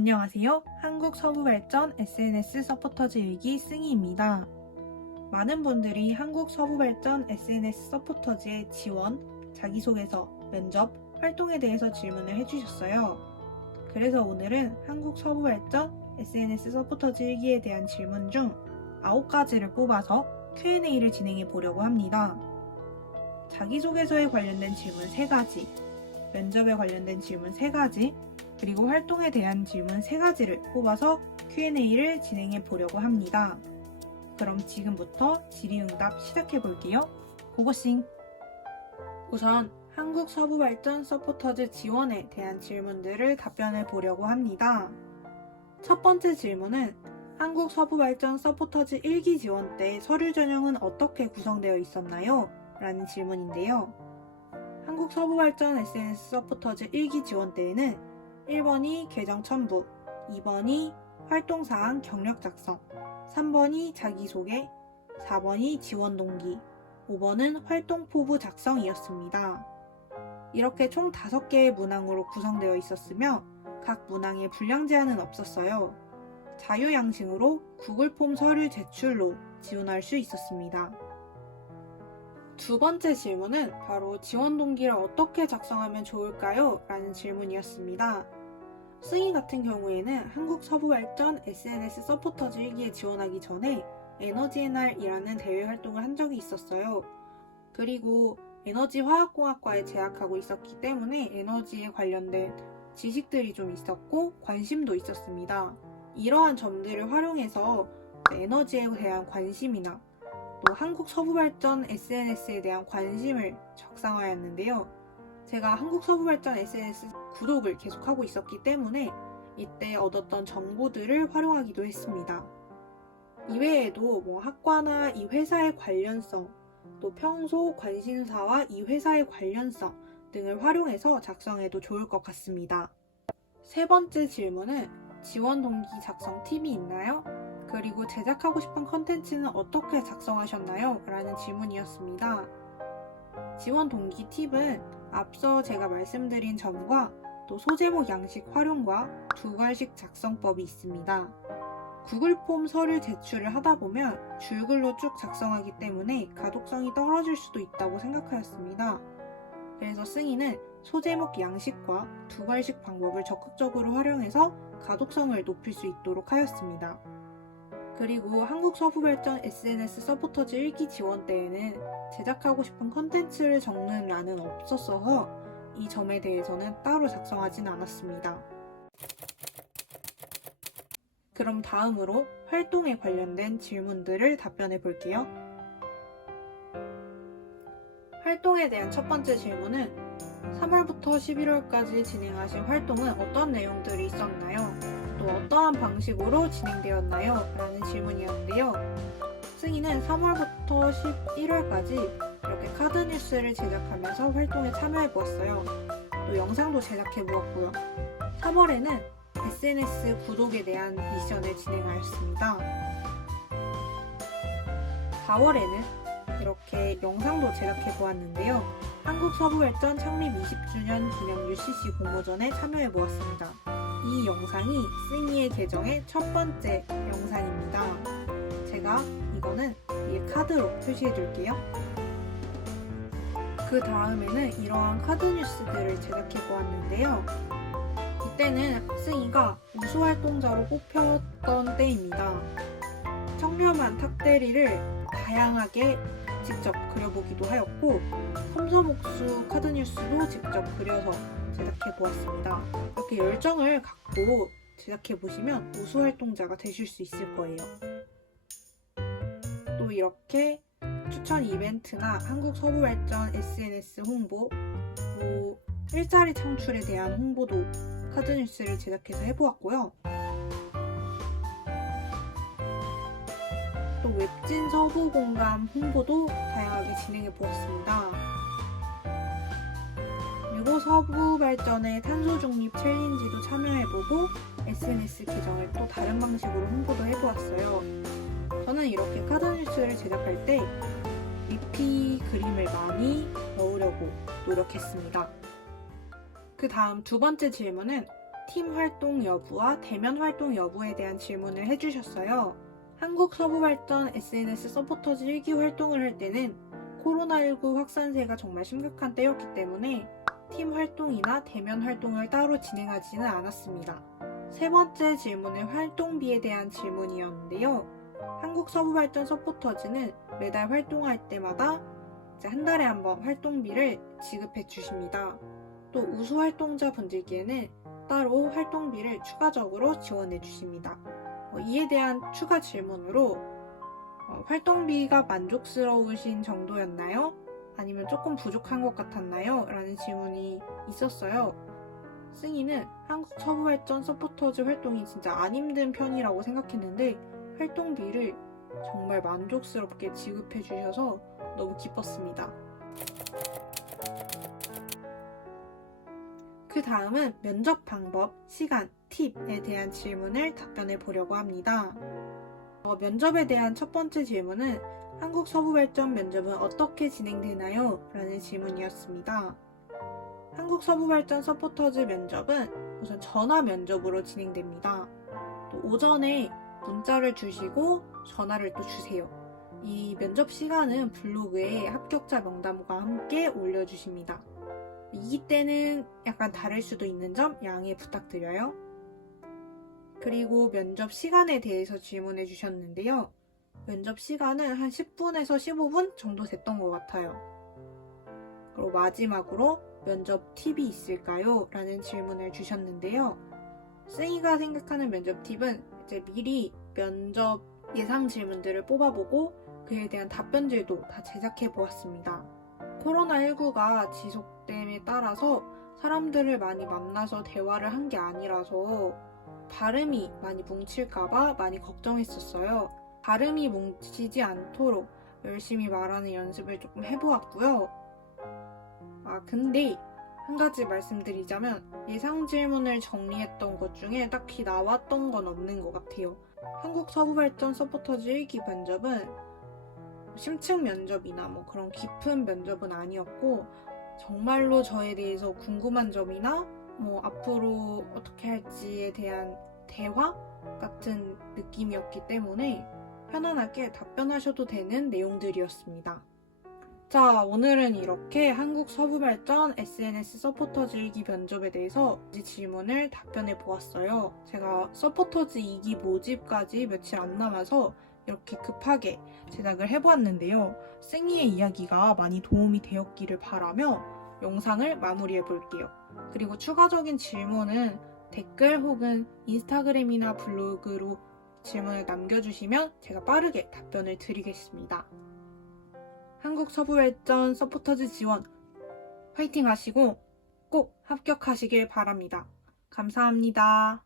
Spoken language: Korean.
안녕하세요. 한국서부발전 SNS 서포터즈 일기 승희입니다. 많은 분들이 한국서부발전 SNS 서포터즈의 지원, 자기소개서, 면접, 활동에 대해서 질문을 해주셨어요. 그래서 오늘은 한국서부발전 SNS 서포터즈 일기에 대한 질문 중 9가지를 뽑아서 Q&A를 진행해 보려고 합니다. 자기소개서에 관련된 질문 3가지, 면접에 관련된 질문 3가지, 그리고 활동에 대한 질문 3가지를 뽑아서 Q&A를 진행해 보려고 합니다. 그럼 지금부터 질의응답 시작해 볼게요. 고고싱! 우선 한국서부발전 서포터즈 지원에 대한 질문들을 답변해 보려고 합니다. 첫 번째 질문은 한국서부발전 서포터즈 1기 지원 때 서류 전형은 어떻게 구성되어 있었나요? 라는 질문인데요. 한국서부발전 SNS 서포터즈 1기 지원 때에는 1번이 계정 첨부, 2번이 활동사항 경력 작성, 3번이 자기소개, 4번이 지원 동기, 5번은 활동 포부 작성이었습니다. 이렇게 총 5개의 문항으로 구성되어 있었으며 각 문항에 분량 제한은 없었어요. 자유양식으로 구글 폼 서류 제출로 지원할 수 있었습니다. 두 번째 질문은 바로 지원 동기를 어떻게 작성하면 좋을까요? 라는 질문이었습니다. 승희 같은 경우에는 한국서부발전 SNS 서포터즈 1기에 지원하기 전에 에너지의 날이라는 대외 활동을 한 적이 있었어요. 그리고 에너지화학공학과에 재학하고 있었기 때문에 에너지에 관련된 지식들이 좀 있었고 관심도 있었습니다. 이러한 점들을 활용해서 에너지에 대한 관심이나 또 한국서부발전 SNS에 대한 관심을 적상하였는데요. 제가 한국서부발전 SNS 구독을 계속하고 있었기 때문에 이때 얻었던 정보들을 활용하기도 했습니다. 이외에도 학과나 이 회사의 관련성, 또 평소 관심사와 이 회사의 관련성 등을 활용해서 작성해도 좋을 것 같습니다. 세 번째 질문은 지원 동기 작성 팁이 있나요? 그리고 제작하고 싶은 컨텐츠는 어떻게 작성하셨나요? 라는 질문이었습니다. 지원 동기 팁은 앞서 제가 말씀드린 점과 또 소제목 양식 활용과 2갈식 작성법이 있습니다. 구글 폼 서류 제출을 하다 보면 줄글로 쭉 작성하기 때문에 가독성이 떨어질 수도 있다고 생각하였습니다. 그래서 승희는 소제목 양식과 2갈식 방법을 적극적으로 활용해서 가독성을 높일 수 있도록 하였습니다. 그리고 한국서부발전 SNS 서포터즈 1기 지원 때에는 제작하고 싶은 컨텐츠를 적는 란은 없었어서 이 점에 대해서는 따로 작성하진 않았습니다. 그럼 다음으로 활동에 관련된 질문들을 답변해 볼게요. 활동에 대한 첫 번째 질문은 3월부터 11월까지 진행하신 활동은 어떤 내용들이 있었나요? 또 어떠한 방식으로 진행되었나요? 라는 질문이었는데요. 승희는 3월부터 11월까지 이렇게 카드 뉴스를 제작하면서 활동에 참여해 보았어요. 또 영상도 제작해 보았고요. 3월에는 SNS 구독에 대한 미션을 진행하였습니다. 4월에는 이렇게 영상도 제작해 보았는데요. 한국서부발전 창립 20주년 기념 UCC 공모전에 참여해 보았습니다. 이 영상이 승희의 계정의 첫 번째 영상입니다. 제가 이거는 위에 카드로 표시해 줄게요. 그 다음에는 이러한 카드 뉴스들을 제작해 보았는데요. 이때는 승희가 우수활동자로 뽑혔던 때입니다. 청렴한 탁대리를 다양하게 직접 그려보기도 하였고 섬섬옥수 카드 뉴스도 직접 그려서 제작해 보았습니다. 이렇게 열정을 갖고 제작해 보시면 우수활동자가 되실 수 있을 거예요. 또 이렇게 추천 이벤트나 한국서부발전 SNS 홍보, 또 일자리 창출에 대한 홍보도 카드 뉴스를 제작해서 해보았고요. 또 웹진 서부공감 홍보도 다양하게 진행해 보았습니다. 유고 서부발전의 탄소중립 챌린지도 참여해보고 SNS 계정을 또 다른 방식으로 홍보도 해보았어요. 저는 이렇게 카드 뉴스를 제작할 때 리피 그림을 많이 넣으려고 노력했습니다. 그 다음 두 번째 질문은 팀 활동 여부와 대면 활동 여부에 대한 질문을 해주셨어요. 한국서부발전 SNS 서포터즈 1기 활동을 할 때는 코로나19 확산세가 정말 심각한 때였기 때문에 팀 활동이나 대면 활동을 따로 진행하지는 않았습니다. 세 번째 질문은 활동비에 대한 질문이었는데요. 한국서부발전 서포터즈는 매달 활동할 때마다 한 달에 한 번 활동비를 지급해 주십니다. 또 우수 활동자 분들께는 따로 활동비를 추가적으로 지원해 주십니다. 이에 대한 추가 질문으로 활동비가 만족스러우신 정도였나요? 아니면 조금 부족한 것 같았나요? 라는 질문이 있었어요. 승희는 한국서부발전 서포터즈 활동이 진짜 안 힘든 편이라고 생각했는데 활동비를 정말 만족스럽게 지급해 주셔서 너무 기뻤습니다. 그 다음은 면접 방법, 시간, 팁에 대한 질문을 답변해 보려고 합니다. 면접에 대한 첫 번째 질문은 한국서부발전 면접은 어떻게 진행되나요? 라는 질문이었습니다. 한국서부발전 서포터즈 면접은 우선 전화 면접으로 진행됩니다. 또 오전에 문자를 주시고 전화를 또 주세요. 이 면접 시간은 블로그에 합격자 명단과 함께 올려주십니다. 이 때는 약간 다를 수도 있는 점 양해 부탁드려요. 그리고 면접 시간에 대해서 질문해 주셨는데요. 면접 시간은 한 10분에서 15분 정도 됐던 것 같아요. 그리고 마지막으로 면접 팁이 있을까요? 라는 질문을 주셨는데요. 승희가 생각하는 면접 팁은 이제 미리 면접 예상 질문들을 뽑아보고 그에 대한 답변들도 다 제작해 보았습니다. 코로나19가 지속됨에 따라서 사람들을 많이 만나서 대화를 한 게 아니라서 발음이 많이 뭉칠까봐 많이 걱정했었어요. 발음이 뭉치지 않도록 열심히 말하는 연습을 조금 해보았고요. 근데 한 가지 말씀드리자면 예상 질문을 정리했던 것 중에 딱히 나왔던 건 없는 것 같아요. 한국서부발전 서포터즈 1기 면접은 심층 면접이나 그런 깊은 면접은 아니었고 정말로 저에 대해서 궁금한 점이나 앞으로 어떻게 할지에 대한 대화 같은 느낌이었기 때문에 편안하게 답변하셔도 되는 내용들이었습니다. 자, 오늘은 이렇게 한국서부발전 SNS 서포터즈 1기 면접에 대해서 질문을 답변해 보았어요. 제가 서포터즈 2기 모집까지 며칠 안 남아서 이렇게 급하게 제작을 해보았는데요. 승희의 이야기가 많이 도움이 되었기를 바라며 영상을 마무리해 볼게요. 그리고 추가적인 질문은 댓글 혹은 인스타그램이나 블로그로 질문을 남겨주시면 제가 빠르게 답변을 드리겠습니다. 한국서부발전 서포터즈 지원 화이팅 하시고 꼭 합격하시길 바랍니다. 감사합니다.